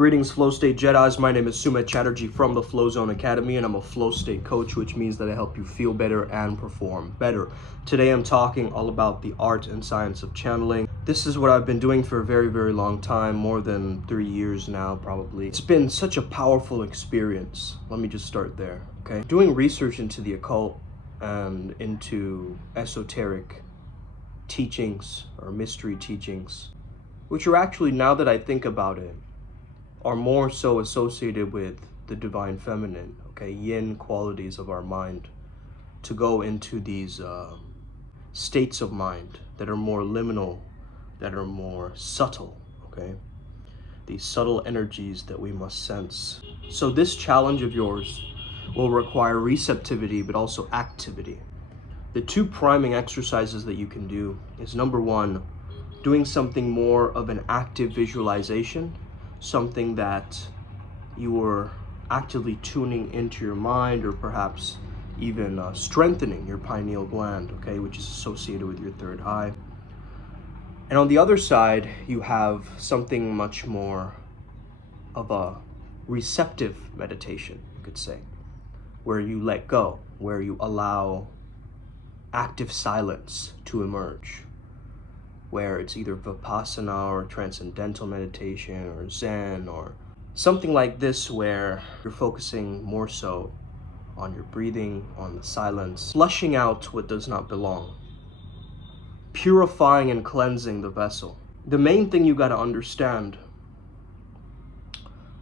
Greetings, Flow State Jedis. My name is Sumit Chatterjee from the Flow Zone Academy, and I'm a Flow State coach, which means that I help you feel better and perform better. Today I'm talking all about the art and science of channeling. This is what I've been doing for a very, very long time, more than 3 years now, probably. It's been such a powerful experience. Let me just start there, okay? Doing research into the occult and into esoteric teachings or mystery teachings, which are actually, now that I think about it, are more so associated with the divine feminine, okay, yin qualities of our mind, to go into these states of mind that are more liminal, that are more subtle, okay, these subtle energies that we must sense. So this challenge of yours will require receptivity, but also activity. The two priming exercises that you can do is, number one, doing something more of an active visualization, something that you are actively tuning into your mind, or perhaps even strengthening your pineal gland, okay, which is associated with your third eye. And on the other side, you have something much more of a receptive meditation, you could say, where you let go, where you allow active silence to emerge, where it's either Vipassana or transcendental meditation or Zen or something like this, where you're focusing more so on your breathing, on the silence, flushing out what does not belong, purifying and cleansing the vessel. The main thing you got to understand,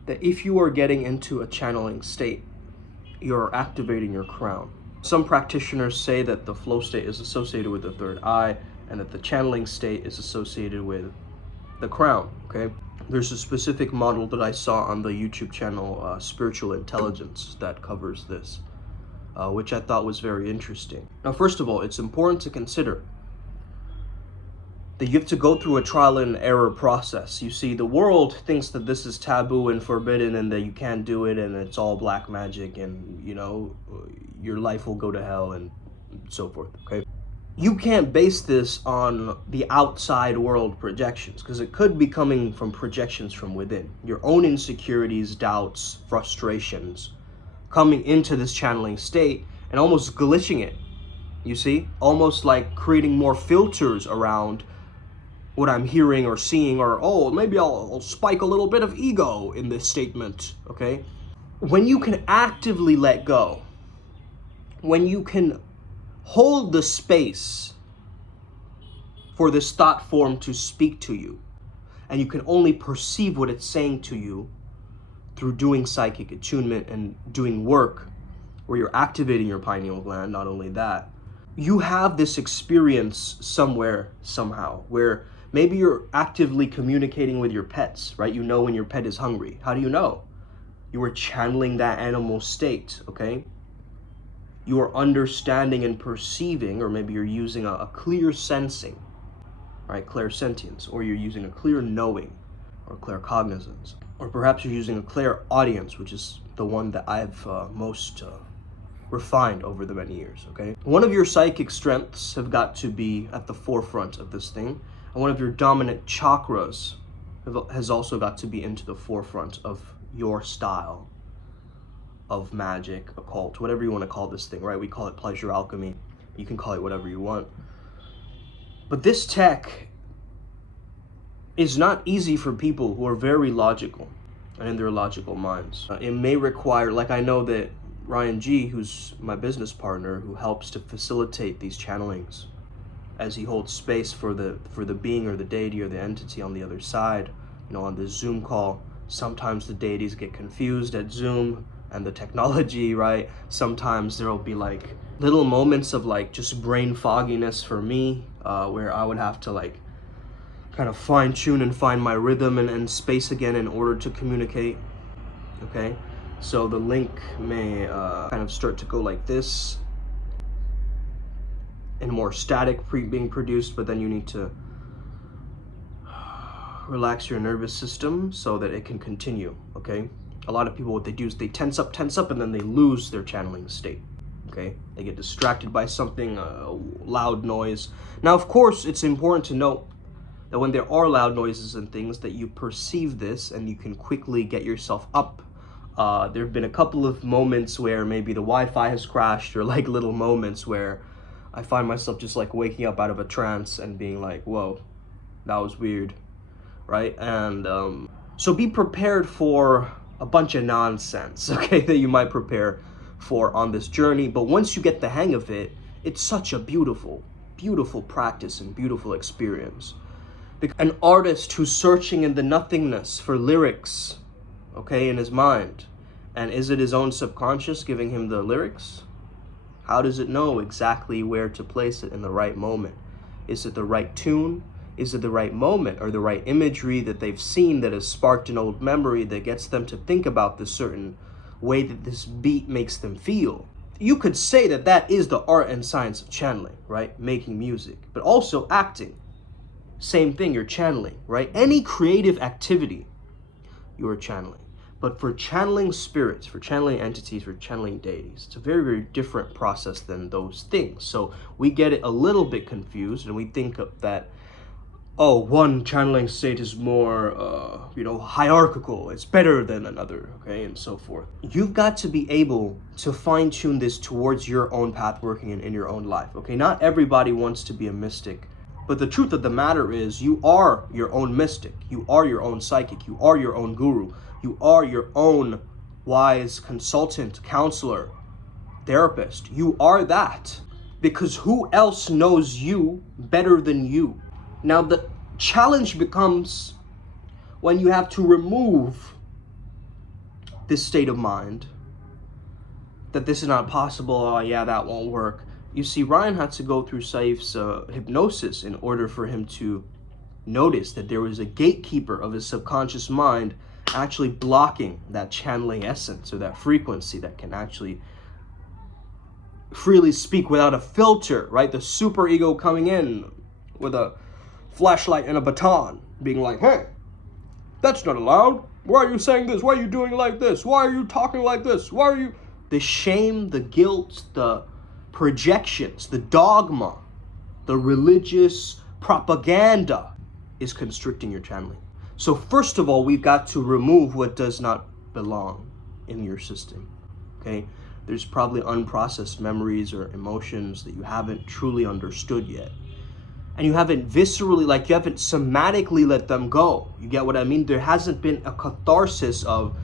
that if you are getting into a channeling state, you're activating your crown. Some practitioners say that the flow state is associated with the third eye, and that the channeling state is associated with the crown, okay? There's a specific model that I saw on the YouTube channel, Spiritual Intelligence, that covers this, which I thought was very interesting. Now, first of all, it's important to consider that you have to go through a trial and error process. You see, the world thinks that this is taboo and forbidden and that you can't do it and it's all black magic and, you know, your life will go to hell and so forth, okay? You can't base this on the outside world projections, because it could be coming from projections from within. Your own insecurities, doubts, frustrations, coming into this channeling state and almost glitching it, you see? Almost like creating more filters around what I'm hearing or seeing, or, oh, maybe I'll spike a little bit of ego in this statement, okay? When you can actively let go, when you can hold the space for this thought form to speak to you, and you can only perceive what it's saying to you through doing psychic attunement and doing work where you're activating your pineal gland. Not only that, you have this experience somewhere, somehow, where maybe you're actively communicating with your pets, right? You know when your pet is hungry. How do you know? You are channeling that animal state, okay? You are understanding and perceiving, or maybe you're using a clear sensing, right? Clairsentience, or you're using a clear knowing, or claircognizance, or perhaps you're using a clairaudience, which is the one that I've most refined over the many years, okay? One of your psychic strengths have got to be at the forefront of this thing, and one of your dominant chakras has also got to be into the forefront of your style of magic, occult, whatever you want to call this thing, right? We call it pleasure alchemy. You can call it whatever you want. But this tech is not easy for people who are very logical and in their logical minds. It may require, like I know that Ryan G, who's my business partner, who helps to facilitate these channelings, as he holds space for the being or the deity or the entity on the other side, you know, on this Zoom call. Sometimes the deities get confused at Zoom and the technology, right? Sometimes there'll be like little moments of like just brain fogginess for me, where I would have to like kind of fine tune and find my rhythm and space again in order to communicate, okay? So the link may kind of start to go like this and more static being produced, but then you need to relax your nervous system so that it can continue, okay? A lot of people, what they do is they tense up, and then they lose their channeling state, okay? They get distracted by something, loud noise. Now, of course, it's important to note that when there are loud noises and things, that you perceive this and you can quickly get yourself up. There have been a couple of moments where maybe the Wi-Fi has crashed, or like little moments where I find myself just like waking up out of a trance and being like, whoa, that was weird, right? And so be prepared for a bunch of nonsense, okay, that you might prepare for on this journey. But once you get the hang of it, it's such a beautiful, beautiful practice and beautiful experience. An artist who's searching in the nothingness for lyrics, okay, in his mind. And is it his own subconscious giving him the lyrics? How does it know exactly where to place it in the right moment? Is it the right tune? Is it the right moment or the right imagery that they've seen that has sparked an old memory that gets them to think about the certain way that this beat makes them feel? You could say that that is the art and science of channeling, right? Making music, but also acting. Same thing, you're channeling, right? Any creative activity, you are channeling. But for channeling spirits, for channeling entities, for channeling deities, it's a very, very different process than those things. So we get it a little bit confused, and we think of that, oh, one channeling state is more, hierarchical. It's better than another, okay, and so forth. You've got to be able to fine-tune this towards your own path working in your own life, okay? Not everybody wants to be a mystic. But the truth of the matter is, you are your own mystic. You are your own psychic. You are your own guru. You are your own wise consultant, counselor, therapist. You are that. Because who else knows you better than you? Now, the challenge becomes when you have to remove this state of mind, that this is not possible, oh yeah, that won't work. You see, Ryan had to go through Saif's hypnosis in order for him to notice that there was a gatekeeper of his subconscious mind actually blocking that channeling essence or that frequency that can actually freely speak without a filter, right? The super ego coming in with a flashlight and a baton, being like, hey, that's not allowed. Why are you saying this? Why are you doing like this? Why are you talking like this? Why are you... The shame, the guilt, the projections, the dogma, the religious propaganda is constricting your channeling. So first of all, we've got to remove what does not belong in your system, okay? There's probably unprocessed memories or emotions that you haven't truly understood yet. And you haven't viscerally, like you haven't somatically let them go. You get what I mean? There hasn't been a catharsis of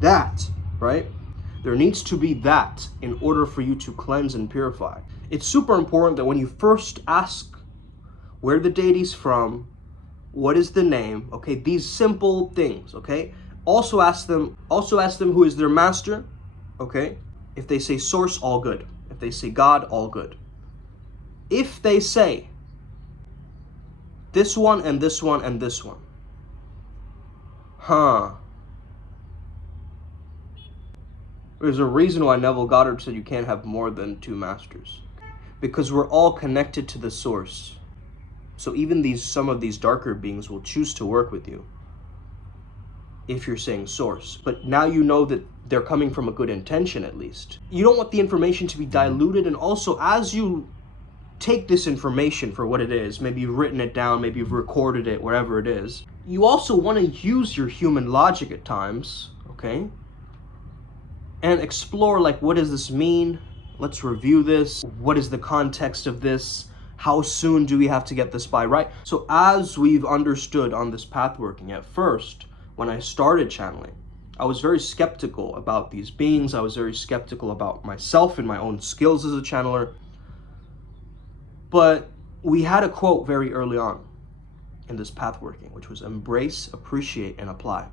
that, right? There needs to be that in order for you to cleanse and purify. It's super important that when you first ask where the deity's from, what is the name, okay, these simple things, okay? Also ask them who is their master, okay? If they say source, all good. If they say God, all good. If they say this one and this one and this one, there's a reason why Neville Goddard said you can't have more than two masters. Because we're all connected to the source. So even some of these darker beings will choose to work with you if you're saying source. But now you know that they're coming from a good intention, at least. You don't want the information to be diluted, and also as you take this information for what it is, maybe you've written it down, maybe you've recorded it, wherever it is, you also want to use your human logic at times, okay? And explore, like, what does this mean? Let's review this. What is the context of this? How soon do we have to get this by, right? So as we've understood on this path working, at first, when I started channeling, I was very skeptical about these beings. I was very skeptical about myself and my own skills as a channeler. But we had a quote very early on in this path working, which was embrace, appreciate, and apply.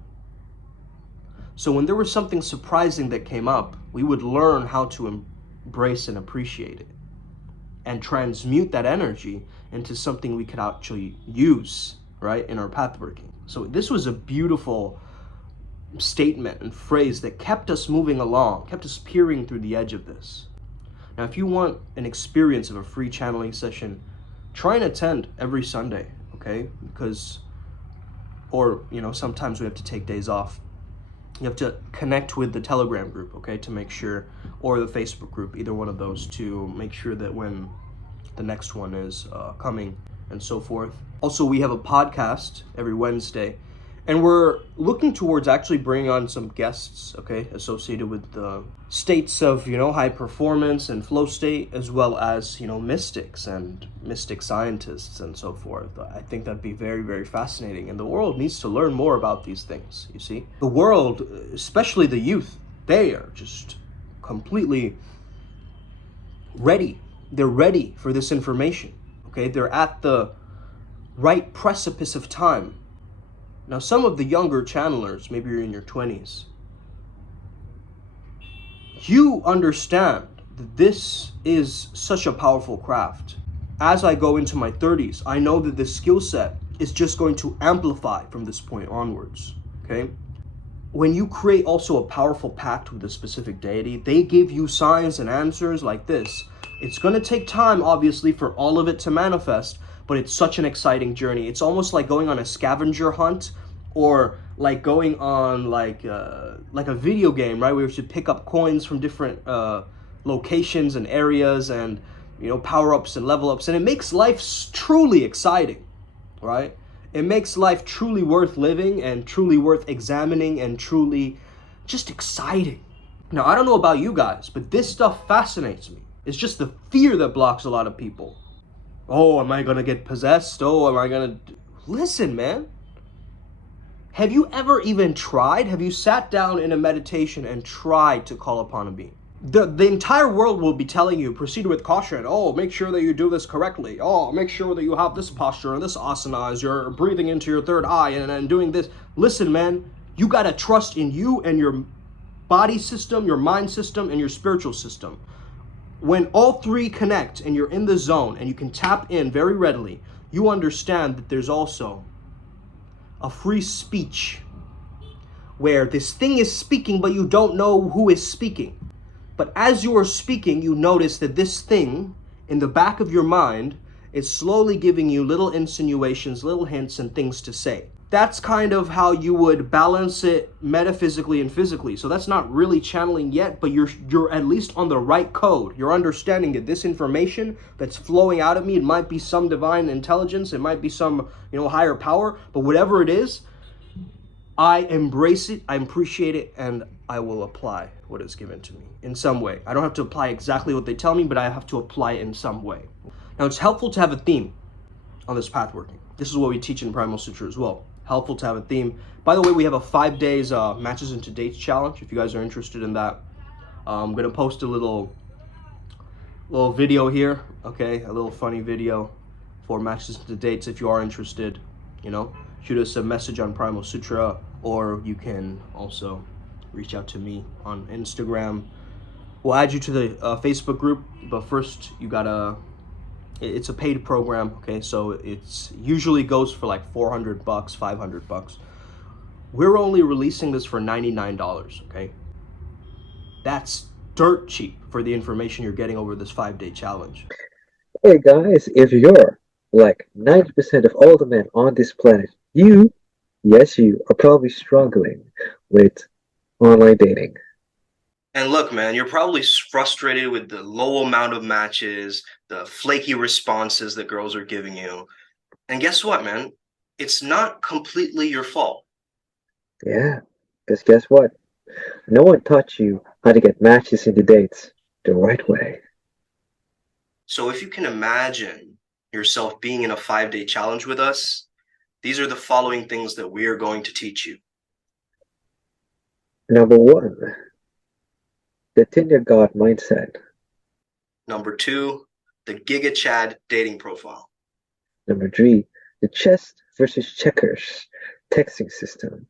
So when there was something surprising that came up, we would learn how to embrace and appreciate it and transmute that energy into something we could actually use, right, in our path working. So this was a beautiful statement and phrase that kept us moving along, kept us peering through the edge of this. Now, if you want an experience of a free channeling session, try and attend every Sunday, okay? Because, sometimes we have to take days off. You have to connect with the Telegram group, okay, to make sure, or the Facebook group, either one of those, to make sure that when the next one is coming, and so forth. Also, we have a podcast every Wednesday, and we're looking towards actually bringing on some guests, okay, associated with the states of, high performance and flow state, as well as, mystics and mystic scientists and so forth. I think that'd be very, very fascinating, and the world needs to learn more about these things, you see. The world, especially the youth, they are just completely ready. They're ready for this information, okay? They're at the right precipice of time. Now, some of the younger channelers, maybe you're in your 20s, you understand that this is such a powerful craft. As I go into my 30s, I know that this skill set is just going to amplify from this point onwards, okay? When you create also a powerful pact with a specific deity, they give you signs and answers like this. It's going to take time, obviously, for all of it to manifest, but it's such an exciting journey. It's almost like going on a scavenger hunt, or like going on like a video game, right? Where you should pick up coins from different locations and areas, and power-ups and level ups, and it makes life truly exciting, right? It makes life truly worth living and truly worth examining and truly just exciting. Now, I don't know about you guys, but this stuff fascinates me. It's just the fear that blocks a lot of people. Oh, am I gonna get possessed? Oh, am I gonna... Listen, man. Have you ever even tried? Have you sat down in a meditation and tried to call upon a being? The entire world will be telling you, proceed with caution. Oh, make sure that you do this correctly. Oh, make sure that you have this posture and this asana as you're breathing into your third eye and doing this. Listen, man, you gotta trust in you and your body system, your mind system, and your spiritual system. When all three connect and you're in the zone and you can tap in very readily, you understand that there's also a free speech where this thing is speaking, but you don't know who is speaking. But as you are speaking, you notice that this thing in the back of your mind is slowly giving you little insinuations, little hints, and things to say. That's kind of how you would balance it metaphysically and physically. So that's not really channeling yet, but you're at least on the right code. You're understanding that this information that's flowing out of me, it might be some divine intelligence, it might be some, higher power, but whatever it is, I embrace it, I appreciate it, and I will apply what is given to me in some way. I don't have to apply exactly what they tell me, but I have to apply it in some way. Now, it's helpful to have a theme on this path working. This is what we teach in Primal Sutra as well. Helpful to have a theme. By the way, we have a 5 days matches into dates challenge. If you guys are interested in that, I'm gonna post a little video here. Okay, a little funny video for matches into dates. If you are interested, shoot us a message on Primal Sutra, or you can also reach out to me on Instagram. We'll add you to the Facebook group, but first you gotta. It's a paid program, okay? So it's usually goes for like $400, $500. We're only releasing this for $99, okay? That's dirt cheap for the information you're getting over this 5-day challenge. Hey guys, if you're like 90% of all the men on this planet, yes, you are probably struggling with online dating. And look, man, you're probably frustrated with the low amount of matches, the flaky responses that girls are giving you. And guess what, man? It's not completely your fault. Yeah, because guess what? No one taught you how to get matches into dates the right way. So if you can imagine yourself being in a 5-day challenge with us, these are the following things that we are going to teach you. Number 1, the Tinder God mindset. Number 2, the Giga Chad dating profile. Number 3, the chess versus checkers texting system.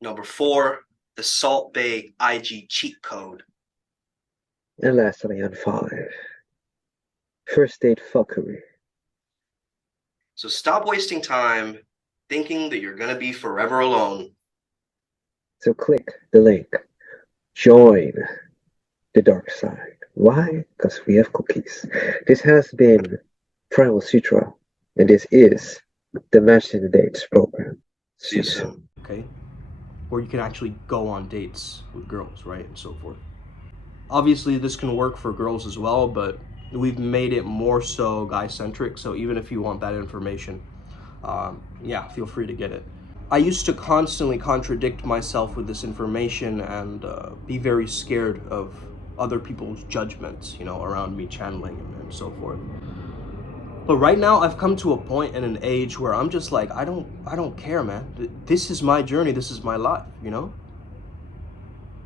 Number 4, the Salt Bay IG cheat code. And lastly, on 5, first date fuckery. So stop wasting time thinking that you're going to be forever alone. So click the link. Join the dark side. Why? Because we have cookies. This has been Primal Sutra, and this is the Match in the Dates program. See you soon. Okay? Where you can actually go on dates with girls, right? And so forth. Obviously, this can work for girls as well, but we've made it more so guy-centric. So even if you want that information, yeah, feel free to get it. I used to constantly contradict myself with this information and be very scared of other people's judgments, you know, around me channeling and so forth. But right now I've come to a point in an age where I'm just like, I don't care, man. This is my journey, this is my life, you know?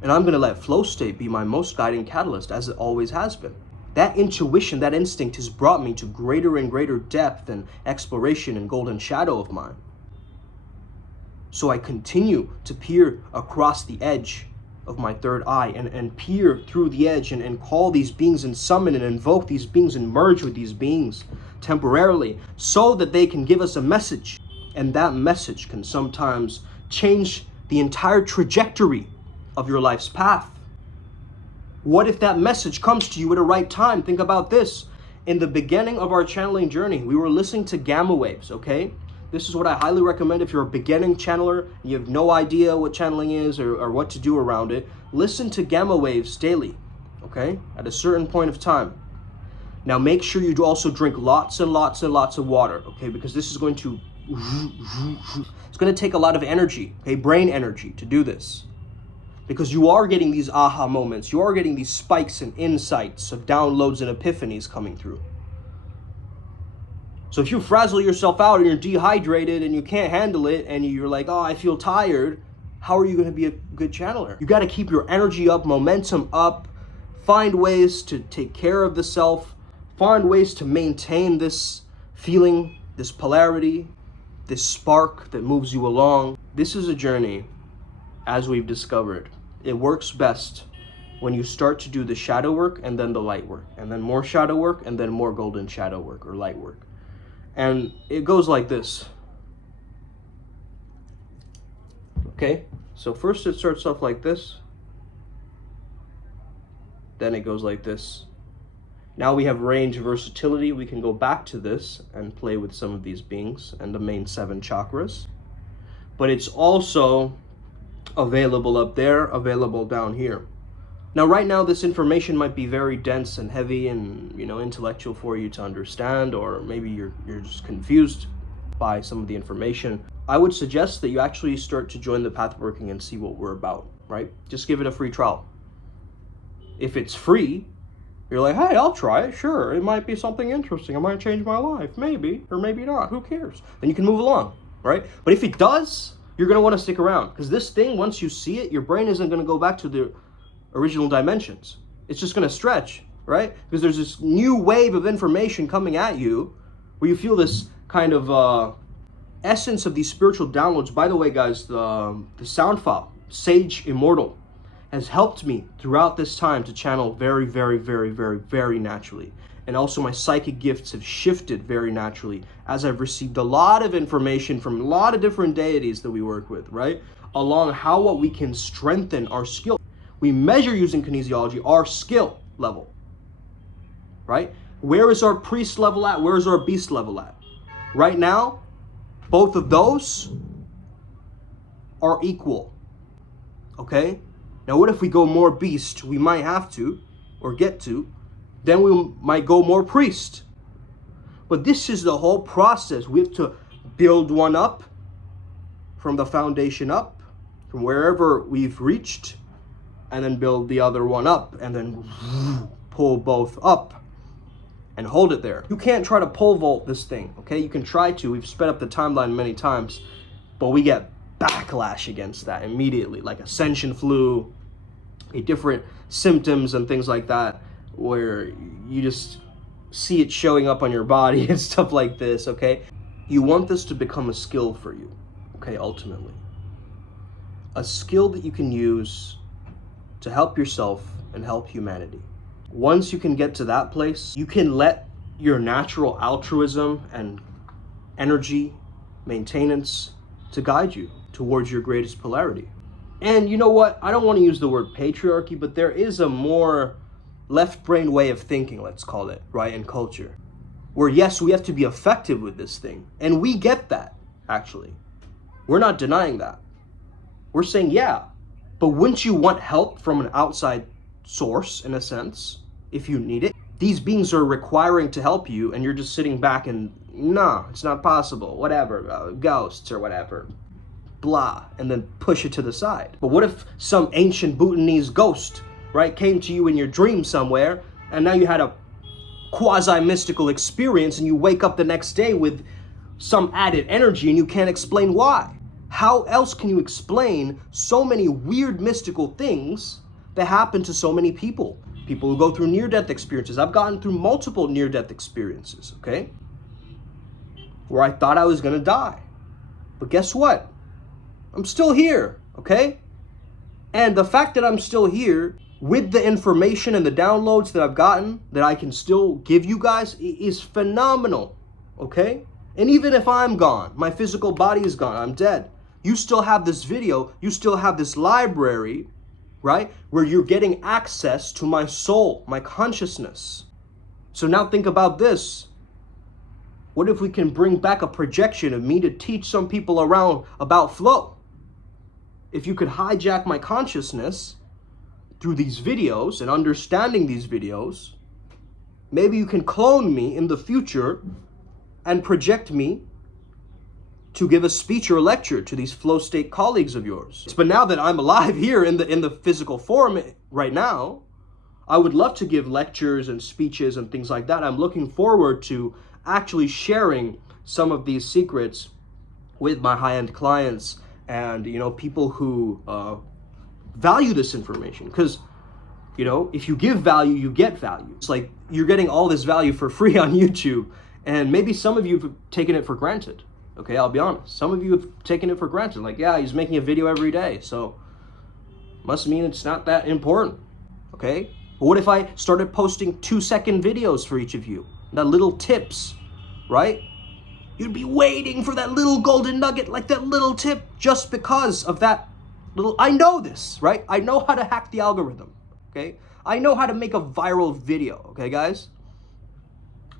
And I'm gonna let flow state be my most guiding catalyst, as it always has been. That intuition, that instinct has brought me to greater and greater depth and exploration and golden shadow of mine. So I continue to peer across the edge of my third eye and peer through the edge and call these beings and summon and invoke these beings and merge with these beings temporarily so that they can give us a message. And that message can sometimes change the entire trajectory of your life's path. What if that message comes to you at a right time? Think about this. In the beginning of our channeling journey, we were listening to gamma waves, okay? This is what I highly recommend if you're a beginning channeler and you have no idea what channeling is or what to do around it. Listen to gamma waves daily, okay? At a certain point of time. Now make sure you do also drink lots and lots and lots of water, okay? Because this is going to, it's going to take a lot of energy, okay? Brain energy to do this. Because you are getting these aha moments. You are getting these spikes and insights of downloads and epiphanies coming through. So if you frazzle yourself out and you're dehydrated and you can't handle it and you're like, oh, I feel tired, how are you going to be a good channeler? You got to keep your energy up, momentum up, find ways to take care of the self, find ways to maintain this feeling, this polarity, this spark that moves you along. This is a journey, as we've discovered. It works best when you start to do the shadow work and then the light work, and then more shadow work and then more golden shadow work or light work. And it goes like this. Okay, so first it starts off like this. Then it goes like this. Now we have range versatility. We can go back to this and play with some of these beings and the main 7 chakras. But it's also available up there, available down here. Now right now this information might be very dense and heavy and, you know, intellectual for you to understand, or maybe you're just confused by some of the information. I would suggest that you actually start to join the path working and see what we're about, right? Just give it a free trial. If it's free, you're like, hey, I'll try it, sure, it might be something interesting, it might change my life, maybe, or maybe not, who cares? Then you can move along, right? But if it does, you're gonna wanna stick around, because this thing, once you see it, your brain isn't gonna go back to the original dimensions. It's just gonna stretch, right? Because there's this new wave of information coming at you where you feel this kind of essence of these spiritual downloads. By the way, guys, the sound file, Sage Immortal, has helped me throughout this time to channel very, very, very, very, very naturally. And also my psychic gifts have shifted very naturally as I've received a lot of information from a lot of different deities that we work with, right? Along what we can strengthen our skill. We measure using kinesiology our skill level, right? Where is our priest level at? Where is our beast level at? Right now, both of those are equal, okay? Now, what if we go more beast? We might have to, or get to. Then we might go more priest. But this is the whole process. We have to build one up from the foundation up, from wherever we've reached, and then build the other one up, and then pull both up and hold it there. You can't try to pole vault this thing, okay? You can try to. We've sped up the timeline many times, but we get backlash against that immediately, like ascension flu, different symptoms and things like that, where you just see it showing up on your body and stuff like this, okay? You want this to become a skill for you, okay, ultimately. A skill that you can use to help yourself and help humanity. Once you can get to that place, you can let your natural altruism and energy maintenance to guide you towards your greatest polarity. And you know what? I don't want to use the word patriarchy, but there is a more left brain way of thinking, let's call it, right, in culture. Where yes, we have to be effective with this thing. And we get that, actually. We're not denying that. We're saying, yeah, but wouldn't you want help from an outside source, in a sense, if you need it? These beings are requiring to help you, and you're just sitting back and, nah, it's not possible, whatever, ghosts or whatever, blah, and then push it to the side. But what if some ancient Bhutanese ghost, right, came to you in your dream somewhere, and now you had a quasi-mystical experience, and you wake up the next day with some added energy, and you can't explain why? How else can you explain so many weird mystical things that happen to so many people? People who go through near-death experiences. I've gotten through multiple near-death experiences, okay? Where I thought I was gonna die. But guess what? I'm still here, okay? And the fact that I'm still here with the information and the downloads that I've gotten that I can still give you guys is phenomenal, okay? And even if I'm gone, my physical body is gone, I'm dead, you still have this video, you still have this library, right? Where you're getting access to my soul, my consciousness. So now think about this. What if we can bring back a projection of me to teach some people around about flow? If you could hijack my consciousness through these videos and understanding these videos, maybe you can clone me in the future and project me to give a speech or a lecture to these flow state colleagues of yours. But now that I'm alive here in the physical form right now, I would love to give lectures and speeches and things like that. I'm looking forward to actually sharing some of these secrets with my high-end clients and, you know, people who value this information. Because, you know, if you give value, you get value. It's like you're getting all this value for free on YouTube, and maybe some of you have taken it for granted. Okay, I'll be honest. Some of you have taken it for granted. Like, yeah, he's making a video every day, so must mean it's not that important. Okay? But what if I started posting 2-second videos for each of you? That little tips, right? You'd be waiting for that little golden nugget, like that little tip, just because of that little... I know this, right? I know how to hack the algorithm, okay? I know how to make a viral video, okay, guys?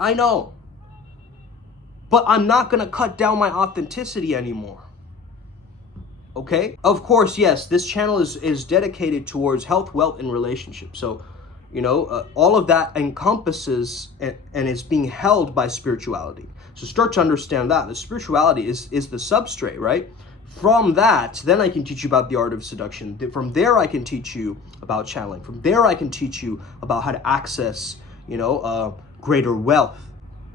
I know. But I'm not gonna cut down my authenticity anymore. Okay? Of course, yes, this channel is dedicated towards health, wealth, and relationships. So, you know, all of that encompasses and is being held by spirituality. So start to understand that. The spirituality is the substrate, right? From that, then I can teach you about the art of seduction. From there, I can teach you about channeling. From there, I can teach you about how to access, you know, greater wealth,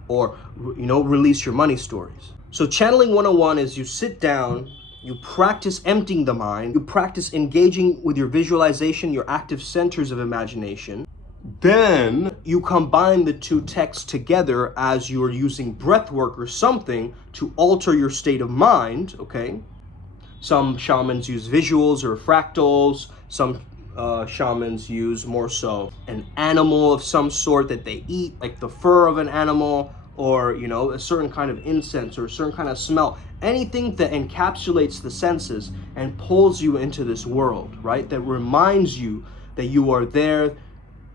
or, you know, release your money stories. So channeling 101 is you sit down, you practice emptying the mind, you practice engaging with your visualization, your active centers of imagination. Then you combine the two texts together as you are using breath work or something to alter your state of mind, okay? Some shamans use visuals or fractals. Some shamans use more so an animal of some sort that they eat, like the fur of an animal, or, you know, a certain kind of incense or a certain kind of smell, anything that encapsulates the senses and pulls you into this world, right? That reminds you that you are there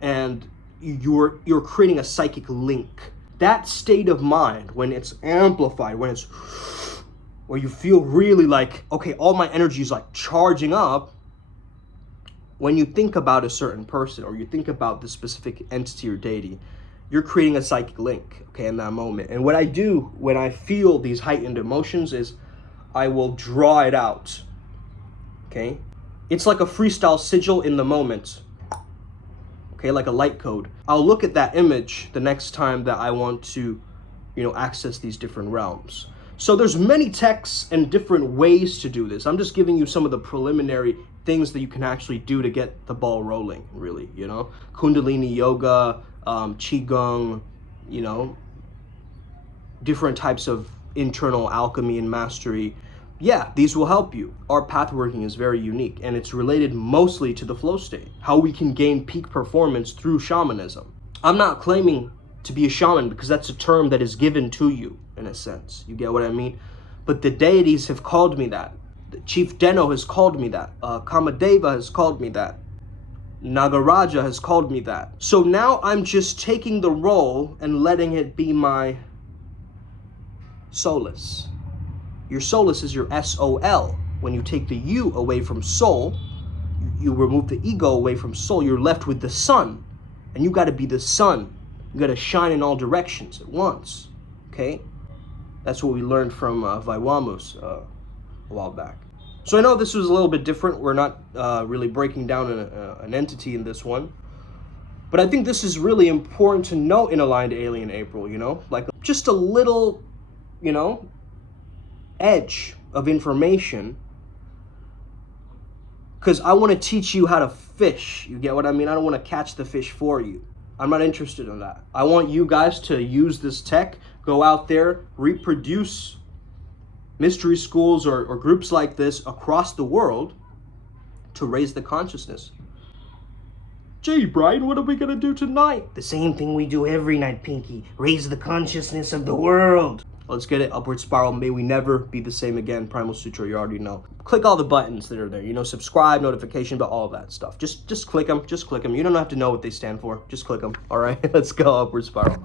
and you're creating a psychic link. That state of mind, when it's amplified, when it's where you feel really like, okay, all my energy is like charging up. When you think about a certain person or you think about the specific entity or deity, you're creating a psychic link, okay, in that moment. And what I do when I feel these heightened emotions is I will draw it out, okay? It's like a freestyle sigil in the moment, okay, like a light code. I'll look at that image the next time that I want to, you know, access these different realms. So there's many texts and different ways to do this. I'm just giving you some of the preliminary things that you can actually do to get the ball rolling, really, you know? Kundalini yoga, Qigong, you know, different types of internal alchemy and mastery. Yeah, these will help you. Our path working is very unique, and it's related mostly to the flow state, how we can gain peak performance through shamanism. I'm not claiming to be a shaman because that's a term that is given to you, in a sense. You get what I mean? But the deities have called me that. Chief Deno has called me that. Kamadeva has called me that. Nagaraja has called me that. So now I'm just taking the role and letting it be my solace. Your solace is your S-O-L. When you take the U away from soul, you remove the ego away from soul, you're left with the sun. And you got to be the sun You gotta shine in all directions at once, okay? That's what we learned from Viwamus a while back. So I know this was a little bit different. We're not really breaking down an entity in this one. But I think this is really important to note in Aligned Alien April, you know? Like just a little, you know, edge of information. Because I want to teach you how to fish. You get what I mean? I don't want to catch the fish for you. I'm not interested in that. I want you guys to use this tech, go out there, reproduce mystery schools or groups like this across the world to raise the consciousness. Gee, Brian, what are we gonna do tonight? The same thing we do every night, Pinky. Raise the consciousness of the world. Let's get it. Upward spiral. May we never be the same again. Primal Sutra, you already know. Click all the buttons that are there. You know, subscribe, notification, but all of that stuff. Just click them. Just click them. You don't have to know what they stand for. Just click them. All right, let's go. Upward spiral.